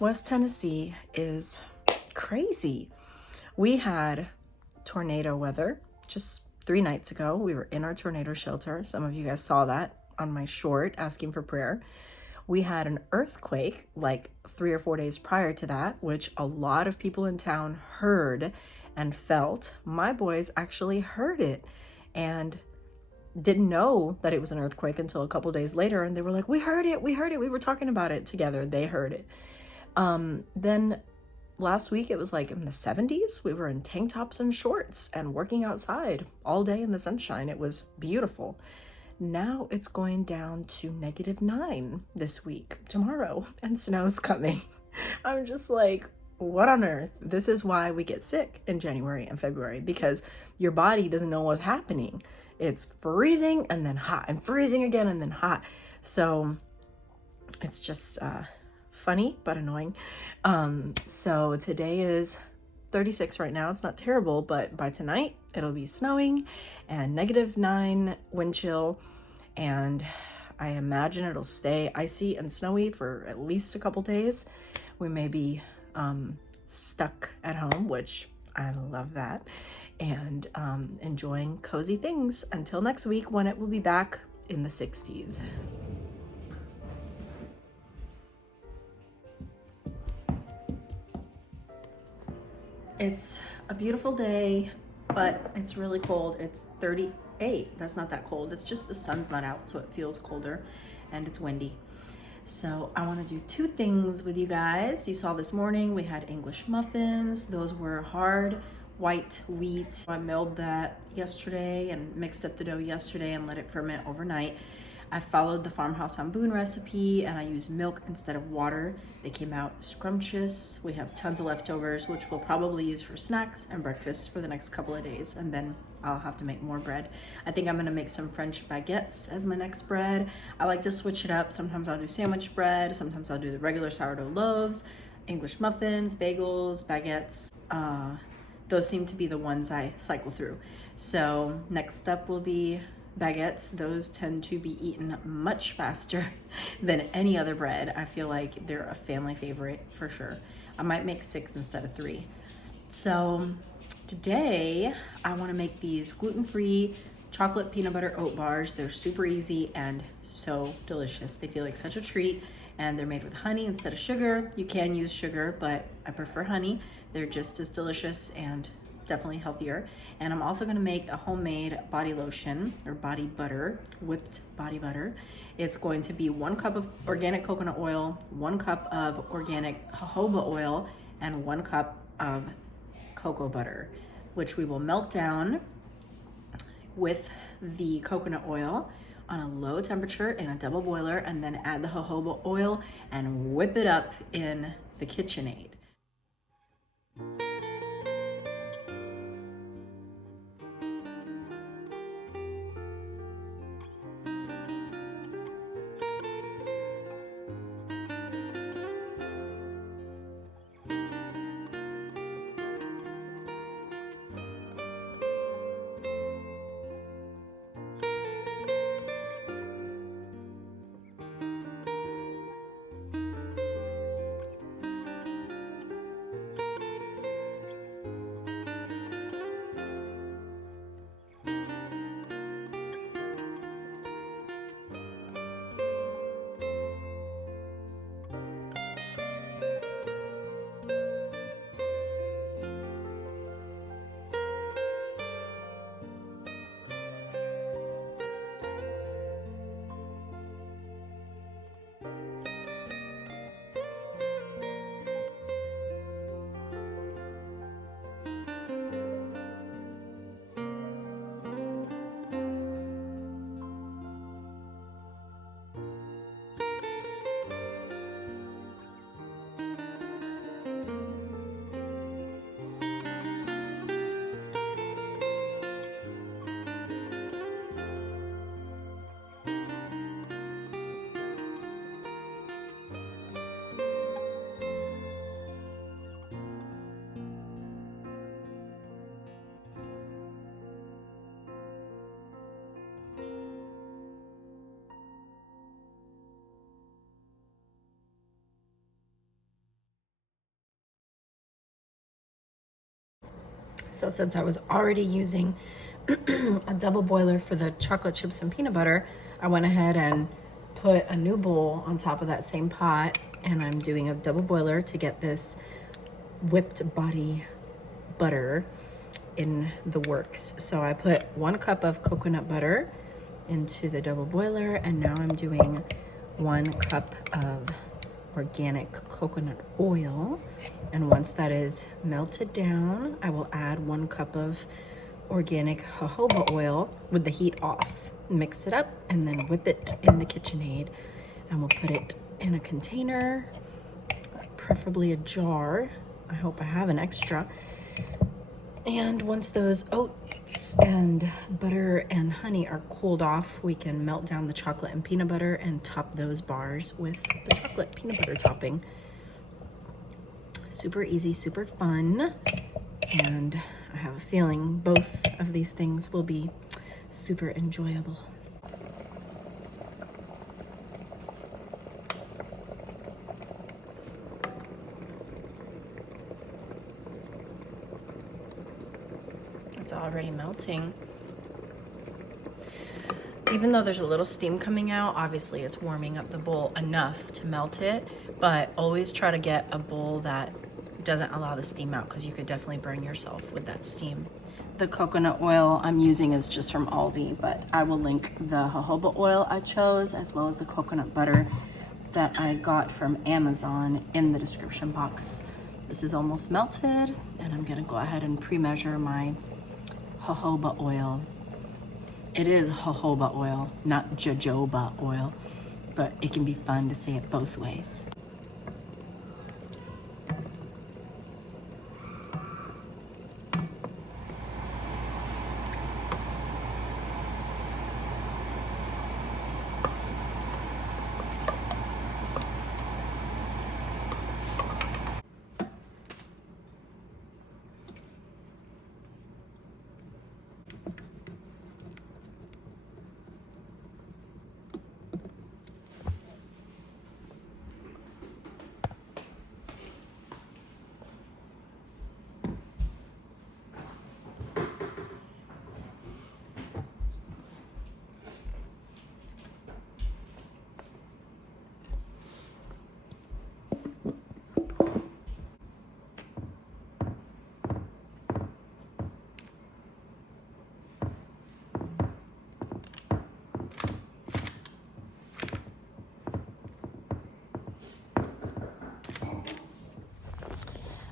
West Tennessee is crazy. We had tornado weather just 3 nights ago. We were in our tornado shelter. Some of you guys saw that on my short asking for prayer. We had an earthquake like 3 or 4 days prior to that, which a lot of people in town heard and felt. My boys actually heard it and didn't know that it was an earthquake until a couple days later, and they were like, we heard it, we were talking about it together. They heard it. Then last week it was like in the 70s. We were in tank tops and shorts and working outside all day in the sunshine. It was beautiful. Now it's going down to -9 this week, tomorrow, and snow's coming. I'm just like, what on earth? This is why we get sick in January and February, because your body doesn't know what's happening. It's freezing and then hot and freezing again and then hot. So it's just funny but annoying. So today is 36 right now. It's not terrible, but by tonight it'll be snowing and -9 wind chill, and I imagine it'll stay icy and snowy for at least a couple days. We may be stuck at home, which I love that, and enjoying cozy things until next week when it will be back in the 60s. It's a beautiful day, but it's really cold. It's 38. That's not that cold. It's just the sun's not out, so it feels colder, and it's windy. So I want to do two things with you guys. You saw this morning we had English muffins. Those were hard white wheat. I milled that yesterday and mixed up the dough yesterday and let it ferment overnight. I followed the Farmhouse on Boone recipe and I used milk instead of water. They came out scrumptious. We have tons of leftovers, which we'll probably use for snacks and breakfast for the next couple of days, and then I'll have to make more bread. I think I'm gonna make some French baguettes as my next bread. I like to switch it up. Sometimes I'll do sandwich bread, sometimes I'll do the regular sourdough loaves, English muffins, bagels, baguettes. Those seem to be the ones I cycle through. So next up will be baguettes. Those tend to be eaten much faster than any other bread. I feel like they're a family favorite for sure. I might make 6 instead of 3. So today I want to make these gluten-free chocolate peanut butter oat bars. They're super easy and so delicious. They feel like such a treat, and they're made with honey instead of sugar. You can use sugar, but I prefer honey. They're just as delicious and definitely healthier. And I'm also gonna make a homemade body lotion or body butter, whipped body butter. It's going to be 1 cup of organic coconut oil, 1 cup of organic jojoba oil, and 1 cup of cocoa butter, which we will melt down with the coconut oil on a low temperature in a double boiler, and then add the jojoba oil and whip it up in the KitchenAid. So since I was already using a double boiler for the chocolate chips and peanut butter, I went ahead and put a new bowl on top of that same pot, and I'm doing a double boiler to get this whipped body butter in the works. So I put 1 cup of coconut butter into the double boiler, and now I'm doing 1 cup of organic coconut oil. And once that is melted down, I will add 1 cup of organic jojoba oil with the heat off. Mix it up and then whip it in the KitchenAid. And we'll put it in a container, preferably a jar. I hope I have an extra. And once those oats and butter and honey are cooled off, we can melt down the chocolate and peanut butter and top those bars with the chocolate peanut butter topping. Super easy, super fun. And I have a feeling both of these things will be super enjoyable. It's already melting. Even though there's a little steam coming out, obviously it's warming up the bowl enough to melt it, but always try to get a bowl that doesn't allow the steam out, because you could definitely burn yourself with that steam. The coconut oil I'm using is just from Aldi, but I will link the jojoba oil I chose as well as the coconut butter that I got from Amazon in the description box. This is almost melted, and I'm gonna go ahead and pre-measure my jojoba oil. It is jojoba oil, not jojoba oil, but it can be fun to say it both ways.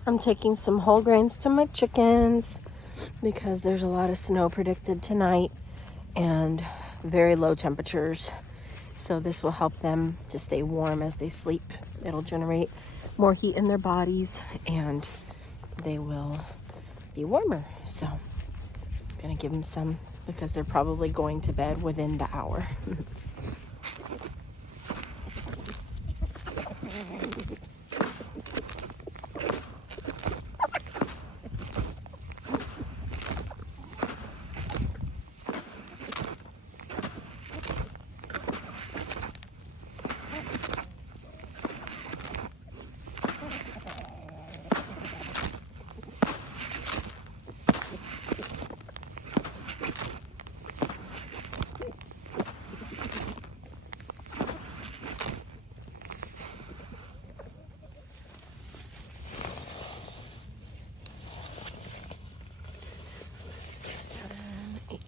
I'm taking some whole grains to my chickens because there's a lot of snow predicted tonight and very low temperatures. So this will help them to stay warm as they sleep. It'll generate more heat in their bodies and they will be warmer. So I'm gonna give them some because they're probably going to bed within the hour.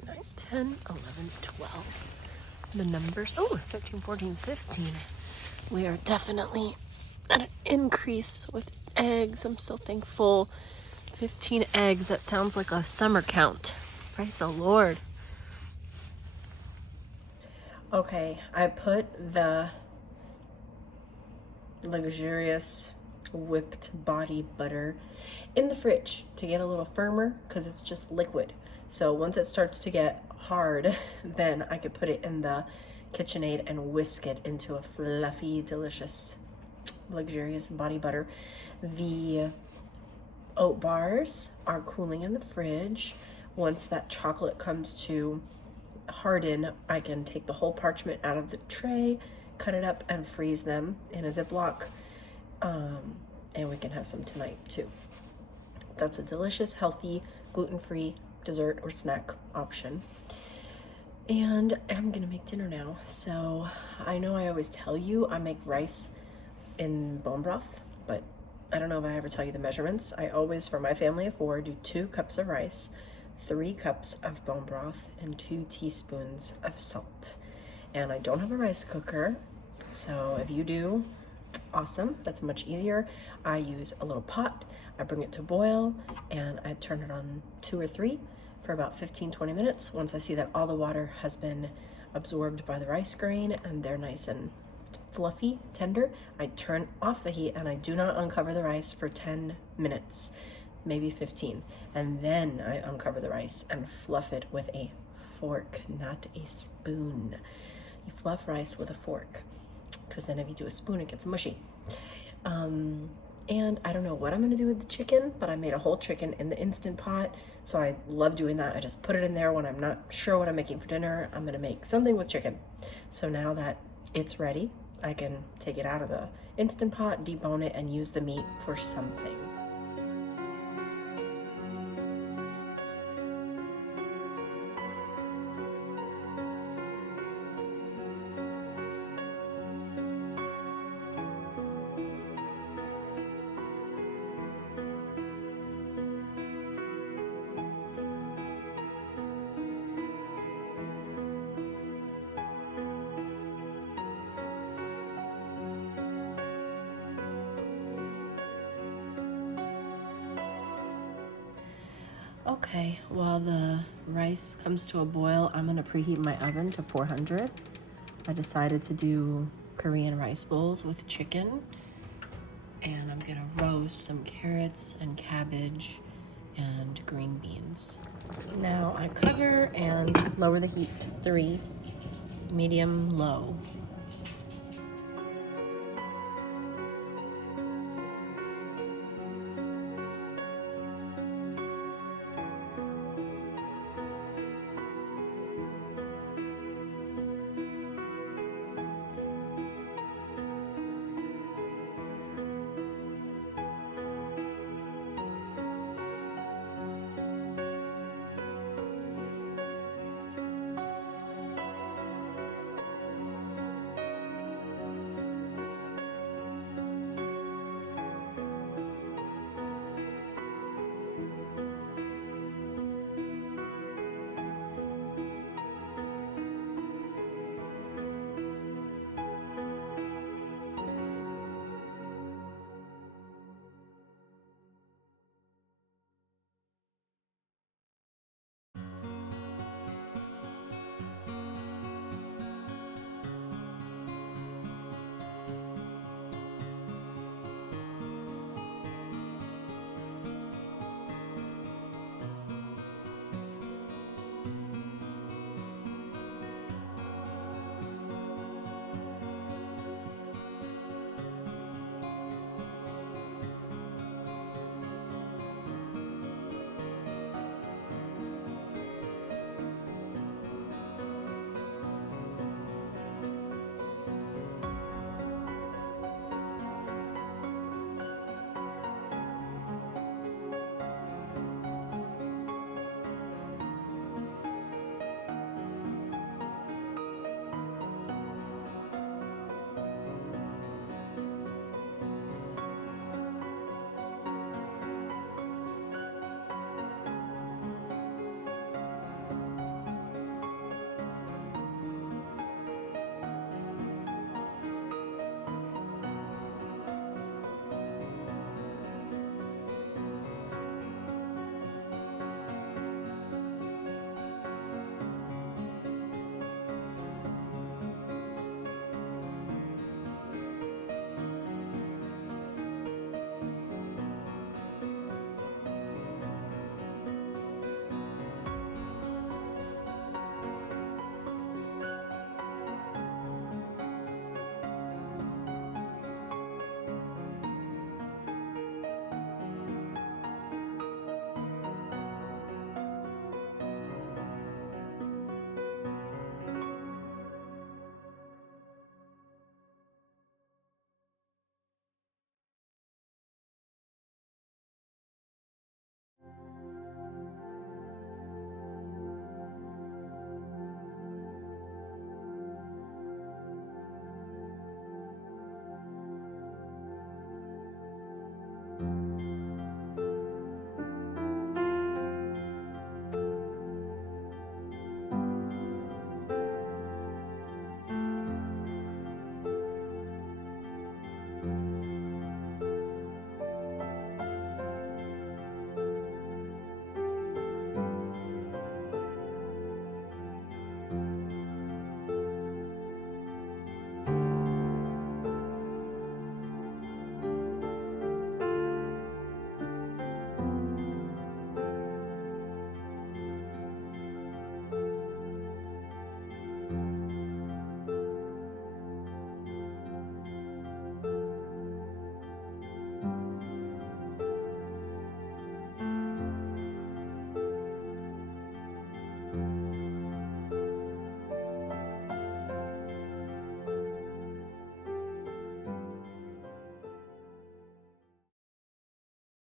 Nine, 10, 11, 12. The numbers, 13, 14, 15. We are definitely at an increase with eggs. I'm so thankful. 15 eggs, that sounds like a summer count. Praise the Lord. Okay, I put the luxurious whipped body butter in the fridge to get a little firmer because it's just liquid. So once it starts to get hard, then I could put it in the KitchenAid and whisk it into a fluffy, delicious, luxurious body butter. The oat bars are cooling in the fridge. Once that chocolate comes to harden, I can take the whole parchment out of the tray, cut it up, and freeze them in a Ziploc. And we can have some tonight too. That's a delicious, healthy gluten-free dessert or snack option. And I'm gonna make dinner now. So I know I always tell you I make rice in bone broth, but I don't know if I ever tell you the measurements. I always, for my family of 4, do 2 cups of rice, 3 cups of bone broth, and 2 teaspoons of salt. And I don't have a rice cooker, so if you do, awesome, that's much easier. I use a little pot, I bring it to boil, and I turn it on 2 or 3 for about 15-20 minutes. Once I see that all the water has been absorbed by the rice grain and they're nice and fluffy, tender, I turn off the heat and I do not uncover the rice for 10 minutes, maybe 15. And then I uncover the rice and fluff it with a fork, not a spoon. You fluff rice with a fork, because then if you do a spoon, it gets mushy. And I don't know what I'm gonna do with the chicken, but I made a whole chicken in the Instant Pot, so I love doing that. I just put it in there when I'm not sure what I'm making for dinner. I'm gonna make something with chicken. So now that it's ready, I can take it out of the Instant Pot, debone it, and use the meat for something. Okay, while the rice comes to a boil, I'm gonna preheat my oven to 400. I decided to do Korean rice bowls with chicken, and I'm gonna roast some carrots and cabbage and green beans. Now I cover and lower the heat to 3, medium, low.